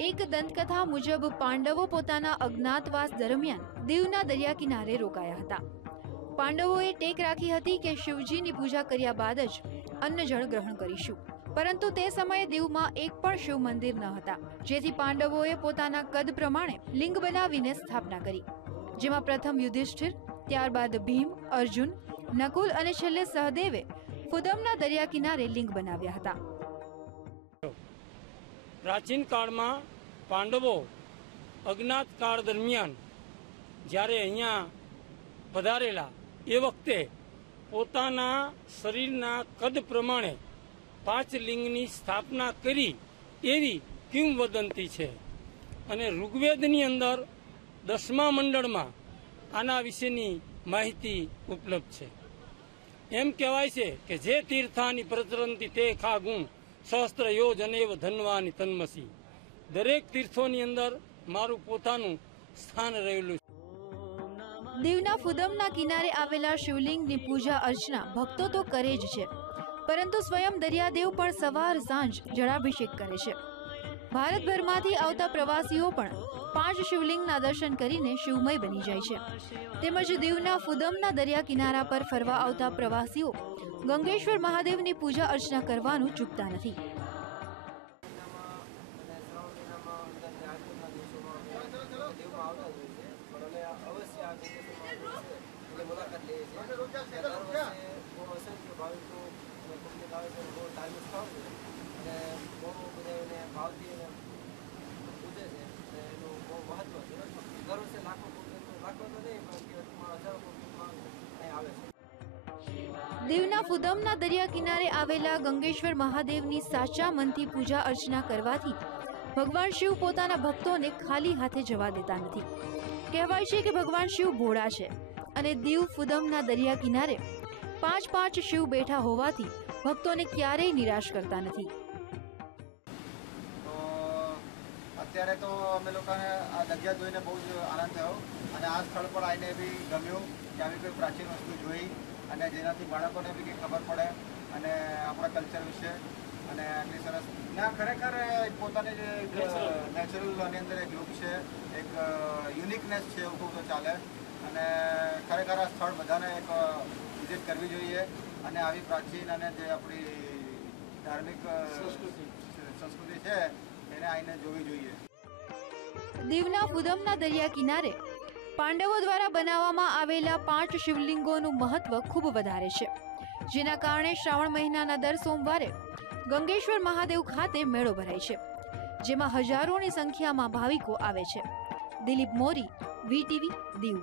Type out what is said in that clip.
એક દંતકથા મુજબ પાંડવો પોતાના અજ્ઞાતવાસ દરમિયાન દીવના દરિયા કિનારે રોકાયા હતા. પાંડવોએ ટેક રાખી હતી કે શિવજીની પૂજા કર્યા બાદ જ અન્ન જળ ગ્રહણ કરીશું. પરંતુ તે સમયે દીવમાં એક પણ શિવ મંદિર ન હતા. જેથી પાંડવોએ પોતાના કદ પ્રમાણે લિંગ બનાવીને સ્થાપના કરી. જેમાં પ્રથમ યુધિષ્ઠિર, ત્યારબાદ ભીમ, અર્જુન, નકુલ અને છેલ્લે સહદેવે ફુદમના દરિયા કિનારે લિંગ બનાવ્યા હતા. પ્રાચીન કાળમાં પાંડવો અજ્ઞાત કાળ દરમિયાન જ્યારે અહીંયા પધારેલા, એ વખતે પોતાના શરીરના કદ પ્રમાણે પાંચ લિંગની સ્થાપના કરી એવી કિંવદંતી છે. અને ઋગ્વેદની અંદર દસમા મંડળમાં આના વિશેની માહિતી ઉપલબ્ધ છે. એમ કહેવાય છે કે જે તીર્થાની પ્રચરંતી તે ખા ગુણ સહસ્ત્ર યોજનેવ ધનવાની તન્મસી. દરેક તીર્થોની અંદર મારું પોતાનું સ્થાન રહેલું છે. દીવના ફુદમના કિનારે આવેલા શિવલિંગની પૂજા અર્ચના ભક્તો તો કરે જ છે. પરંતુ સ્વયં દરિયાદેવ પણ સવાર સાંજ જળાભિષેક કરે છે. ભારતભરમાંથી આવતા પ્રવાસીઓ પણ પાંચ શિવલિંગના દર્શન કરીને શિવમય બની જાય છે. તેમજ દીવના ફુદમના દરિયા કિનારા પર ફરવા આવતા પ્રવાસીઓ ગંગેશ્વર મહાદેવની પૂજા અર્ચના કરવાનું ચૂકતા નથી. મુલાકાત લઈએ છીએ અને દર વર્ષે બહુ અસંખ્ય ભાવિકો અને પબ્લિક આવે છે અને બહુ ધાર્મિક સ્થળ છે અને બહુ બધા એને ભાવથી એને પૂજે છે અને એનું બહુ મહત્વ છે દર વર્ષે લાખો પબ્લિક લાખો તો નહીં પણ ટૂંકમાં હજારો પબ્લિકમાં અહીં આવે છે દીવના ફુદમના દરિયા કિનારે આવેલા ગંગેશ્વર મહાદેવની સાચા મનથી પૂજા અર્ચના કરવાથી ભગવાન શિવ પોતાના ભક્તોને ખાલી હાથે જવા દેતા નથી. કહેવાય છે કે ભગવાન શિવ ભોળા છે અને દીવ ફુદમના દરિયા કિનારે પાંચ પાંચ શિવ બેઠા હોવાથી ભક્તોને ક્યારેય નિરાશ કરતા નથી. અત્યારે તો અમે લોકોને આ જગ્યા જોઈને બહુ જ આનંદ થયો. અને આ સ્થળ પર આવીને બી ગમ્યું કે આવી કોઈ પ્રાચીન વસ્તુ જોઈ અને જેનાથી બાળકોને બી કંઈ ખબર પડે અને આપણા કલ્ચર વિશે. અને આટલી સરસ ના ખરેખર પોતાની જે નેચરલ આની અંદર એક લુક છે એક યુનિકનેસ છે એવું કહું તો ચાલે. અને ખરેખર આ સ્થળ બધાને એક વિઝિટ કરવી જોઈએ. અને આવી પ્રાચીન અને જે આપણી ધાર્મિક સંસ્કૃતિ. છે એને આવીને જોવી જોઈએ. દીવના ઉદમના દરિયા કિનારે પાંડવો દ્વારા બનાવવામાં આવેલા પાંચ શિવલિંગોનું મહત્વ ખૂબ વધારે છે, જેના કારણે શ્રાવણ મહિનાના દર સોમવારે ગંગેશ્વર મહાદેવ ખાતે મેળો ભરાય છે, જેમાં હજારોની સંખ્યામાં ભાવિકો આવે છે. દિલીપ મોરી વીટીવી દીવ.